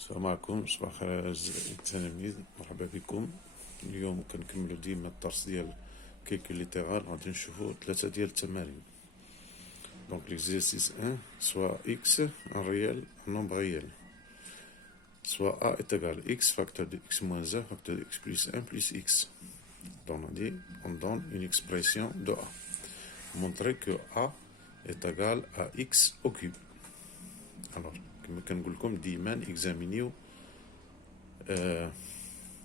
السلام عليكم، صباح الخير أعزائي التلاميذ، مرحبا بكم. اليوم كنكملو ديما الدرس ديال كيلكول ليتيرال. غادي نشوفو 3 ديال التمارين. دونك ليكزيرسيس 1 سوا x un réel, un nombre réel, soit a est égal à x facteur de x moins 1 facteur de x plus 1 plus x. Donc on donne une expression de a. Montrer que a est égal à x au cube. Alors كما كنقول لكم ديما اكزامينيو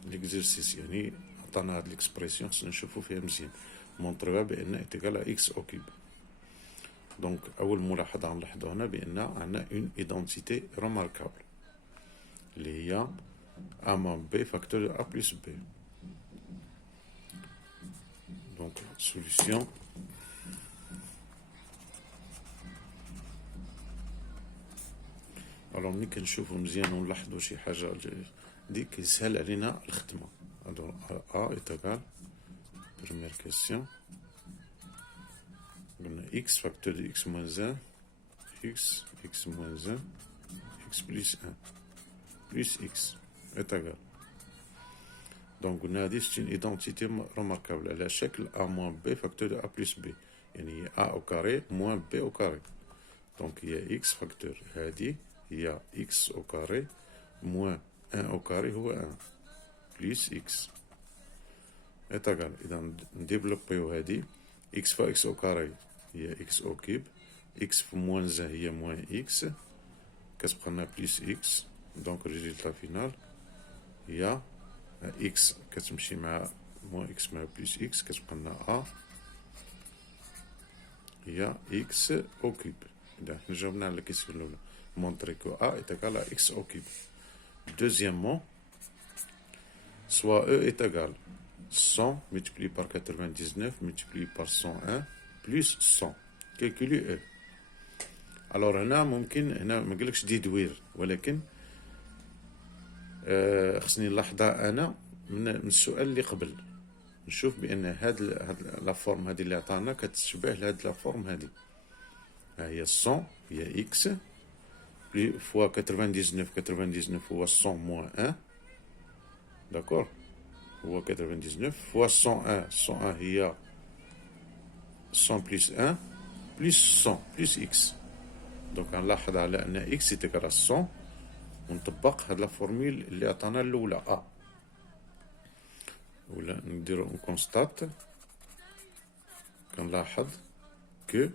ليكزيرسيس، يعني عطانا هاد ليكسبرسيون خصنا نشوفو فيها مزيان، مونطريوها بان ايتيكال اكس او كيوب. دونك اول ملاحظه غنلاحظو هنا بان عندنا اون ايدونتيتي روماركابل اللي هي ا موان بي فاكتور ا بلس بي. دونك سوليسيون الوغ ملي كنشوفو مزيان ونلاحظو شي حاجه دي كيسهل علينا الخدمه. دونك ا ايتيكال بروميير كيسيون قلنا x facteur de x moins 1 x moins 1 x plus 1 plus x est égal. Donc قلنا هادي c'est une identité remarquable على شكل a moins b facteur de a plus b، يعني a au carré moins b au carré. Donc هي x facteur هادي هي x au carré moins 1 au carré هو 1 plus x est égal. إذا نديفلوبيو هادي x fois x au carré هي x au cube، x في moins 1 هي moins x، كتبقى لنا plus x. دونك الريزلتا فينال هي x كتمشي مع moins x مع plus x، كتبقى لنا a هي x au cube. إذا حنا جاوبنا على الكيسيون الأولى، montrer que a est égal à x au cube. Deuxièmement, soit e est égal 100 multiplié par 99 multiplié par 101 plus 100. Calculer e. Alors هنا ممكن هنا ما قالكش ديدوير، ولكن خصني نلاحظها انا من السؤال اللي قبل، نشوف بان هاد لا فورم هادي اللي عطانا كتشبه لهاد لا فورم هادي. ها هي 100 هي اكس فوا 99 هو 100 موان 1، داكور، هو 99 فوا 101 هي 100 بلس 1 بلس 100 بلس اكس. دونك غنلاحظ على ان اكس يتيكال 100 ونطبق هاد لا فورميل اللي عطانا الاولى ا، ولا نديرو اون كونستات. كنلاحظ كو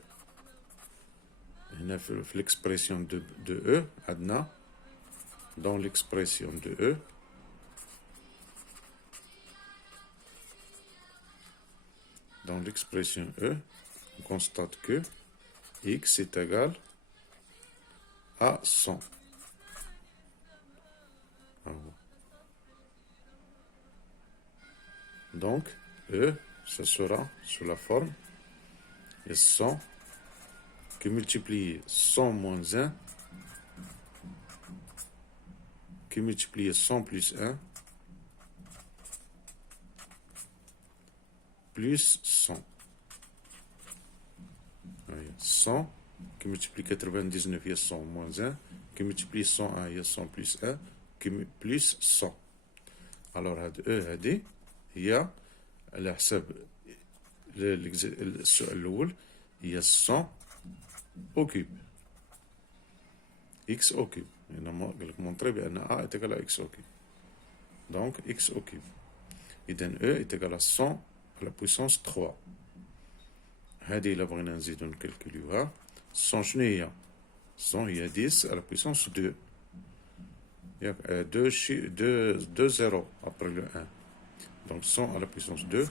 هنا في ليكسبرسيون دو او عندنا دون ليكسبرسيون دو او dans l'expression E, on constate que x est égal à 100. Donc, E, ce sera sous la forme et 100 qui multiplie 100 moins 1 qui multiplie 100 plus 1 plus 100. 100 qui multiplie 99 il y a 100 moins 1 qui multiplie 101 il y a 100 plus 1 qui plus 100. Alors هاد E هادي هي على حسب السؤال الأول هي 100 au cube x au cube. هنا قالك مونطري بأن A est égal à x au cube. Donc x au cube. إذن E est égal à 100 à la puissance 3. هذه إلا بغينا نزيدو نكالكوليوها 100 شنو هي؟ 100 هي 10 à la puissance 2. ياك 2 0 après le 1. Donc 100 à la puissance 2,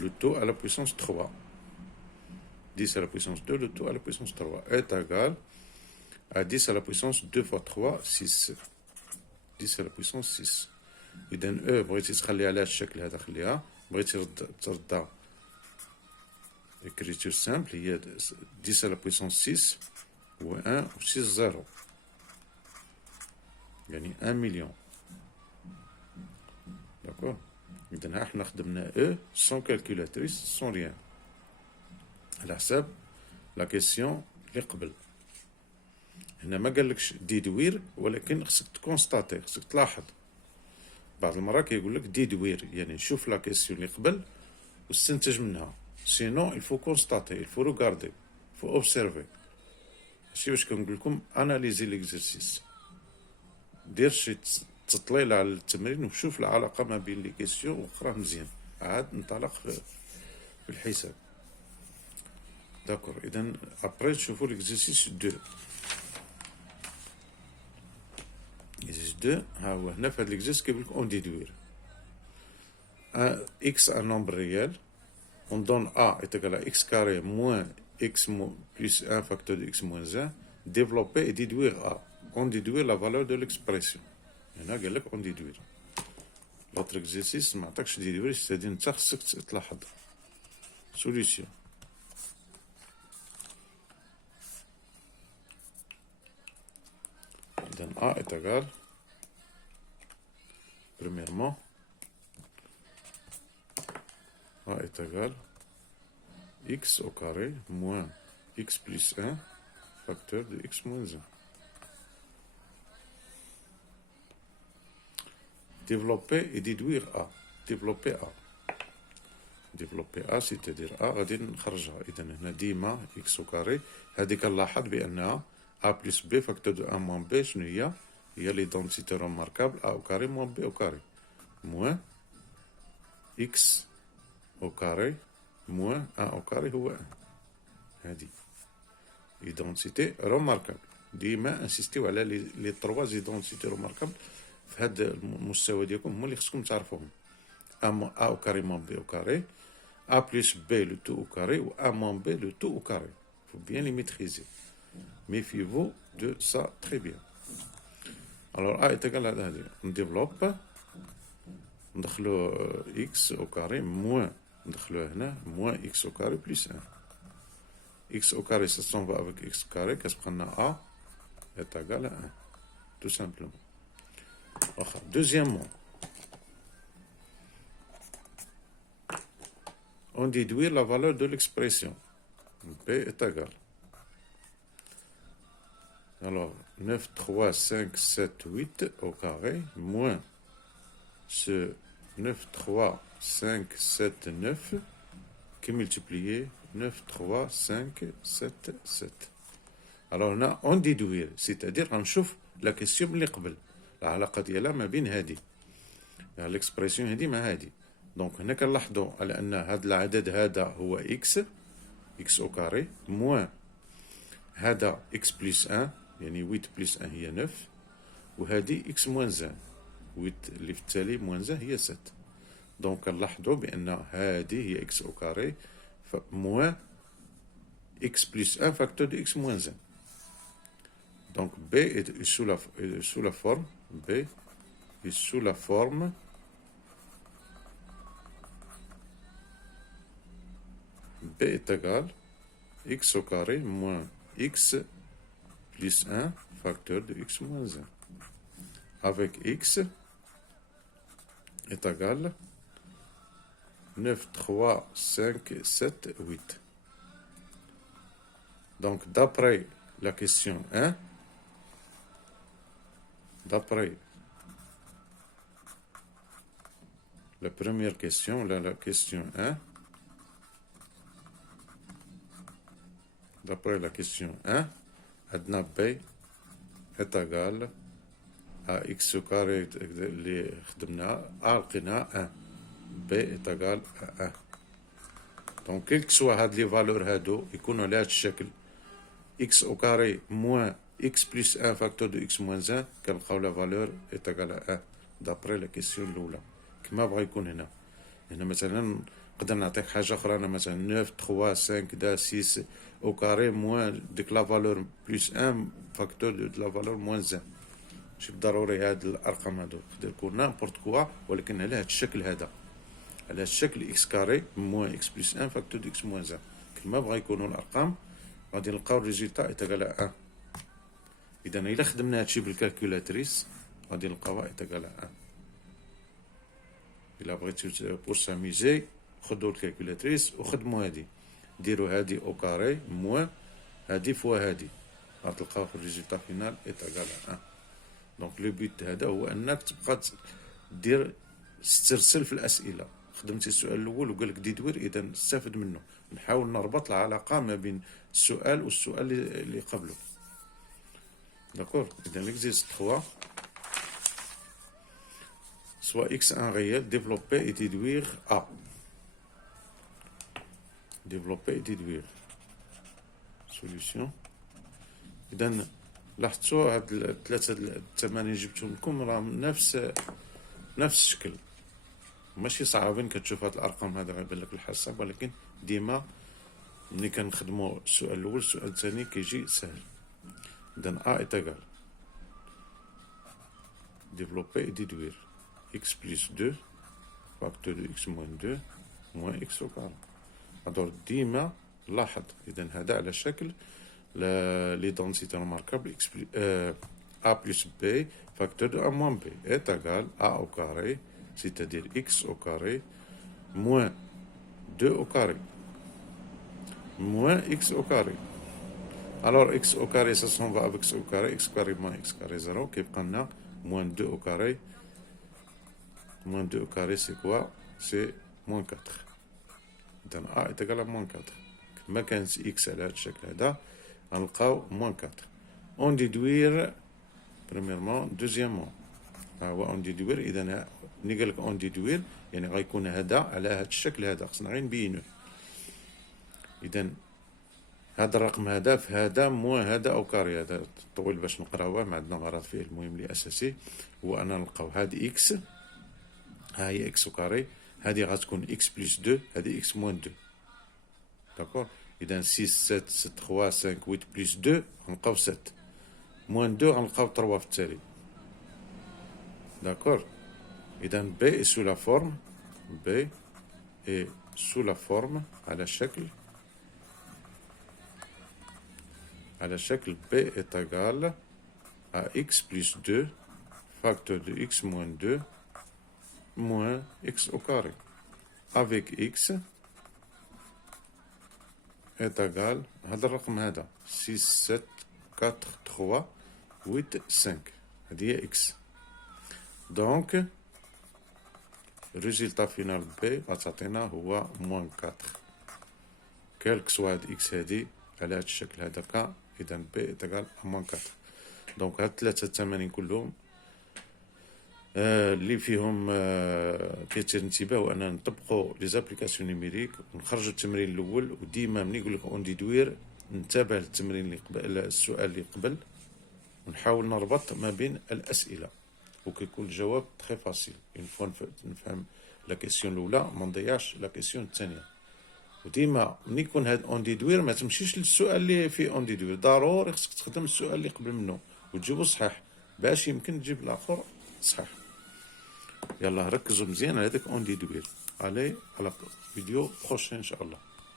le taux à la puissance 3. 10 à la puissance 2, le taux à la puissance 3 est égal à 10 à la puissance 2 fois 3, 6. 10 à la puissance 6. إذن E بغيتي تخليها على الشكل هذا خليها، بغيتي تردها écriture simple هي 10 à la puissance 6 و 1 و 6 0 يعني 1 مليون. داكور. إذن ها حنا خدمنا E sans calculatrice sans rien على حساب لا كيسيون اللي قبل. هنا ما قالكش ديدوير، ولكن خصك تكونستاتي، خصك تلاحظ. بعض المرات كيقول لك ديدوير، يعني شوف لا كيسيون اللي قبل واستنتج منها. سينون il faut constater، il faut regarder، il faut observer. ماشي باش كنقول لكم اناليزي ليكزرسيس، دير شي تطليل على التمرين وشوف العلاقه ما بين لي كيسيون واقراه مزيان، عاد انطلق في الحساب. داكور. اذا ابري تشوفوا ليكزرسيس 2. اكزرسيس 2 ها هو هنا في هذا ليكزرسيس كيقول لك اون ديدوير x un nombre réel, on donne a est égal à x carré moins x plus 1 facteur de x moins 1, développer et déduire a. On déduire la valeur de l'expression. هنا قال لك on déduire. L'autre exercice ما عطاكش déduire، c'est-à-dire انت خصك تلاحظ. Solution. إذا a est égal, premièrement, a est égal x au carré moins x plus 1 facteur de x moins 1. Développer et déduire a. Développer a. Développer a c'est-à-dire a غادي نخرجها. إذا هنا ديما x au carré هذه كنلاحظ بأنها a plus b facteur de 1 moins b شنو هي؟ هي l'identité remarquable a au carré moins b au carré moins x au carré moins 1 au carré هو 1. هذه identité remarquable. ديما انسيستيو على لي 3 identité remarquable في هذا المستوى ديالكم، هما اللي خصكم تعرفوهم. a au carré moins b au carré, a plus b le tout au carré ou a moins b le tout au carré. Il faut bien les maîtriser. Méfiez-vous de ça très bien. Alors a est égal à هذه، on développe، ندخلو x au carré moins، ندخلو هنا moins x au carré plus 1. x au carré ça s'en va avec x carré، كتبقى لنا a est égal à 1 tout simplement. Deuxièmement, on déduit la valeur de l'expression. P est égal. Alors, 9, 3, 5, 7, 8 au carré, moins ce 9, 3, 5, 7, 9, qui est multiplié 9, 3, 5, 7, 7. Alors là, on déduit, c'est-à-dire on نشوف la question اللي قبل. العلاقة ديالها ما بين هذه، يعني الاكسبرسيون هذه مع هذه. دونك هنا كنلاحظوا على ان هذا العدد هذا هو اكس او كاري موان هذا اكس بلس 1، يعني 8 بلس 1 هي 9، وهذه اكس موان 1 8 اللي في التالي موان 1 هي 7. دونك كنلاحظوا بان هذه هي اكس او كاري موان اكس بلس 1 فاكتور دو اكس موان 1. Donc B est sous la forme B est sous la forme B est égal x au carré moins x plus 1 facteur de x moins 1 avec x est égal 9, 3, 5, 7, 8. Donc d'après la question 1, d'après la première question, la question 1, d'après la question 1, عندنا B est égal à x au carré اللي خدمناها A لقيناها 1. B est égal à 1. Donc quel que soit هاد لي فالور هادو يكونوا على هاد الشكل x au carré moins x plus 1 facteur de x moins 1 كنلقاو لا فالور est égal à 1 d'après la question الأولى. كما بغا يكون هنا مثلا نقدر نعطيك حاجة أخرى، أنا مثلا 9 3 5 6 au carré moins ديك لا فالور plus 1 facteur de la valeur moins 1. ماشي بالضروري هاد الأرقام هادو، يقدر يكون نامبورت كوا، ولكن على هاد الشكل هذا، على هاد الشكل x carré moins x plus 1 facteur de x moins 1. كما بغا يكونوا الأرقام غادي نلقاو الريزلتا est égal à 1. إذا إلا خدمنا هادشي بالكالكولاتريس غادي نلقاوها est égal à 1. إلا بغيتو بور ساميزي خدو الكالكولاتريس وخدموا هادي، ديروا هادي أو كاري موان هادي فوا هادي، غتلقاو في الريزلتا فينال ايتاغال 1. دونك لو بيت هذا هو انك تبقى دير تسترسل في الاسئله. خدمتي السؤال الاول وقال لك ديدوير، اذا نستافد منه، نحاول نربط العلاقه ما بين السؤال والسؤال اللي قبله. داكور. اذا ليكزيست 3 soit x1 réel, développer et déduire A. Développer et déduire. Solution. إذا لاحظتوا هاد الثلاثة التمارين جبتهم لكم راهم نفس الشكل، ماشي صعابين. كتشوف هاد الأرقام هذا غيبان لك الحساب، ولكن ديما ملي كنخدمو السؤال الأول السؤال الثاني كيجي سهل. إذا A est égal. Développer et déduire. X plus 2 facteur de x moins 2 moins x au carré. Alors ديما لاحظ إذا هذا على شكل l'identité remarquable x plus a plus b facteur de a moins b est égal à a au carré, c'est-à-dire x au carré moins 2 au carré moins x au carré. Alors x au carré ça s'en va avec x au carré, x carré moins x carré 0 كيبقى لنا moins 2 au carré. Moins 2 au carré, c'est quoi? C'est moins 4. Donc A est égal à moins 4. ما كانت x على هذا الشكل هذا غنلقاو moins 4. On déduire premièrement, deuxièmement. هو on déduire. إذا ملي قال لك on déduire يعني غيكون هذا على هذا الشكل هذا، خصنا غير نبينوه. إذا هذا الرقم هذا في هذا موان هذا أو كاري، هذا طويل باش نقراوه، ما عندنا غرض فيه. المهم اللي أساسي هو أنا نلقاو هاد إكس، ها هي إكس أو كاري، هادي غتكون إكس بلس 2، هادي إكس موان 2. داكور. إذا 6 7 6 3 5 8 بلس 2 غنلقاو 7 موان 2 غنلقاو 3 في التالي. داكور. إذا بي إي سو لا فورم، بي إي سو لا فورم على شكل B est égal à x plus 2 facteur de x moins 2 moins x au carré. Avec x est égal à هذا الرقم هذا 6 7 4 3 8 5. هذه هي x. Donc résultat final B غتعطينا هو moins 4. quel que soit هاد x هادي على هاد الشكل هذاك. إذا بي إيتاغال موان 4. دونك هاد الثلاثة التمارين كلهم اللي فيهم كيتير انتباه هو أننا نطبقو لي زابليكاسيون نيميريك ونخرجو التمرين الأول. وديما ملي يقولك أون ديدوير ننتبه للتمرين اللي قبل، السؤال اللي قبل، ونحاول نربط ما بين الأسئلة وكيكون الجواب تخي فاسيل. اون فوا نفهم لا كيسيون الأولى ما نضيعش لا كيسيون الثانية. وديما ملي يكون هاد اون ديدوير ما تمشيش للسؤال اللي فيه اون ديدوير، ضروري خصك تخدم السؤال اللي قبل منه وتجيبو صحيح باش يمكن تجيب الاخر صحيح. يلا ركزوا مزيان على هذاك اون ديدوير. علي على فيديو بروشين ان شاء الله.